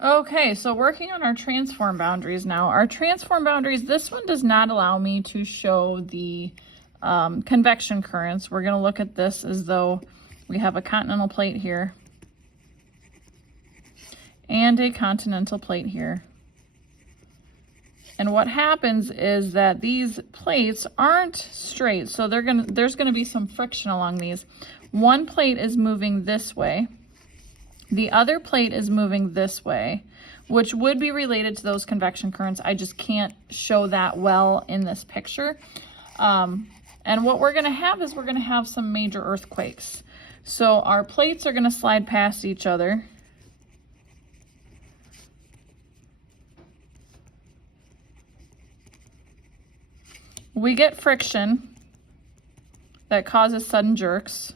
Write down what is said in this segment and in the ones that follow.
Okay, so working on our transform boundaries now. Our transform boundaries, this one does not allow me to show the convection currents. We're going to look at this as though we have a continental plate here and a continental plate here. And what happens is that these plates aren't straight, so there's going to be some friction along these. One plate is moving this way. The other plate is moving this way, which would be related to those convection currents. I just can't show that well in this picture. And what we're going to have is we're going to have some major earthquakes. So our plates are going to slide past each other. We get friction that causes sudden jerks.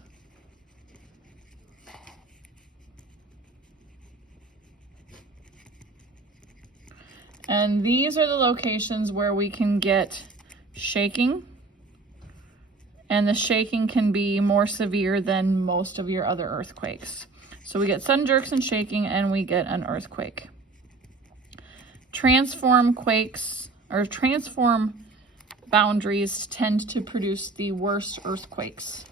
And these are the locations where we can get shaking. And the shaking can be more severe than most of your other earthquakes. So we get sudden jerks and shaking, and we get an earthquake. Transform quakes, or transform boundaries, tend to produce the worst earthquakes.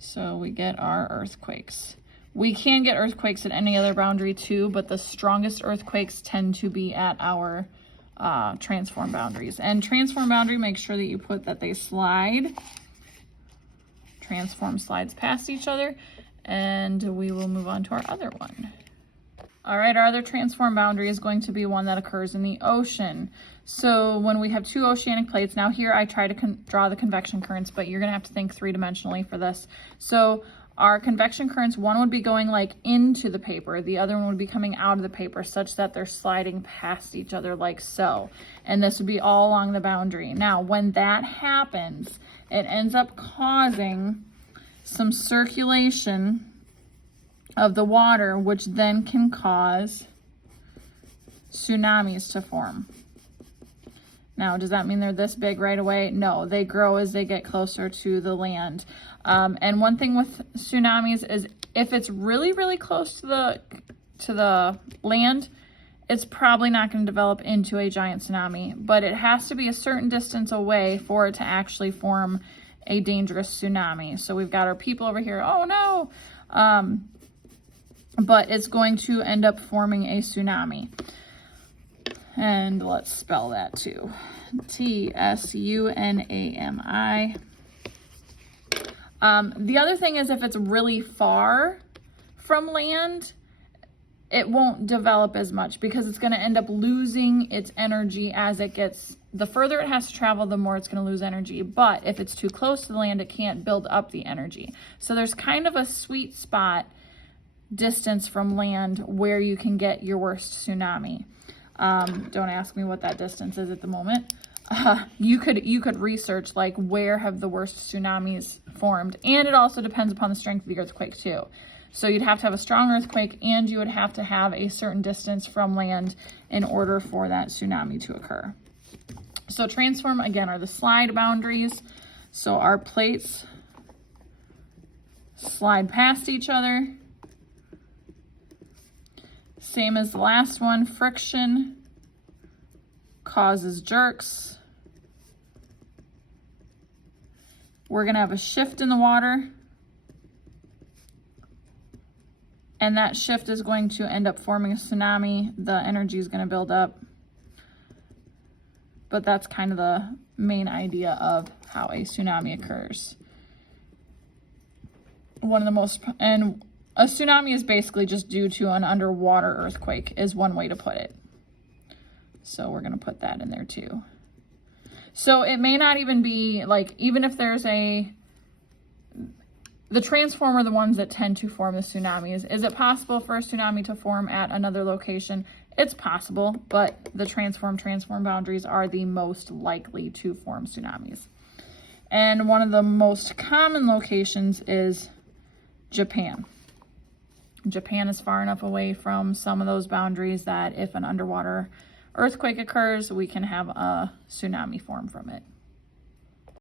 So we get our earthquakes. We can get earthquakes at any other boundary too, but the strongest earthquakes tend to be at our transform boundaries. And transform boundary, make sure that you put that they slide. Transform slides past each other, and we will move on to our other one. All right, our other transform boundary is going to be one that occurs in the ocean. So when we have two oceanic plates, now here I try to draw the convection currents, but you're gonna have to think three-dimensionally for this. So our convection currents, one would be going like into the paper, the other one would be coming out of the paper, such that they're sliding past each other like so. And this would be all along the boundary. Now, when that happens, it ends up causing some circulation of the water, which then can cause tsunamis to form. Now, does that mean they're this big right away? No, they grow as they get closer to the land. And one thing with tsunamis is if it's really, really close to the land, it's probably not going to develop into a giant tsunami. But it has to be a certain distance away for it to actually form a dangerous tsunami. So we've got our people over here. Oh no! But it's going to end up forming a tsunami. And let's spell that too. T-S-U-N-A-M-I. The other thing is if it's really far from land, it won't develop as much because it's going to end up losing its energy as it gets, the further it has to travel, the more it's going to lose energy. But if it's too close to the land, it can't build up the energy. So there's kind of a sweet spot distance from land where you can get your worst tsunami. Don't ask me what that distance is at the moment. You could research like where have the worst tsunamis formed, and it also depends upon the strength of the earthquake too. So you'd have to have a strong earthquake, and you would have to have a certain distance from land in order for that tsunami to occur. So transform again are the slide boundaries. So our plates slide past each other. Same as the last one, friction causes jerks. We're going to have a shift in the water, and that shift is going to end up forming a tsunami. The energy is going to build up, but that's kind of the main idea of how a tsunami occurs. A tsunami is basically just due to an underwater earthquake is one way to put it. So we're going to put that in there too. So it may not even be like, even if there's the transform are the ones that tend to form the tsunamis. Is it possible for a tsunami to form at another location? It's possible, but the transform boundaries are the most likely to form tsunamis. And one of the most common locations is Japan. Japan is far enough away from some of those boundaries that if an underwater earthquake occurs, we can have a tsunami form from it.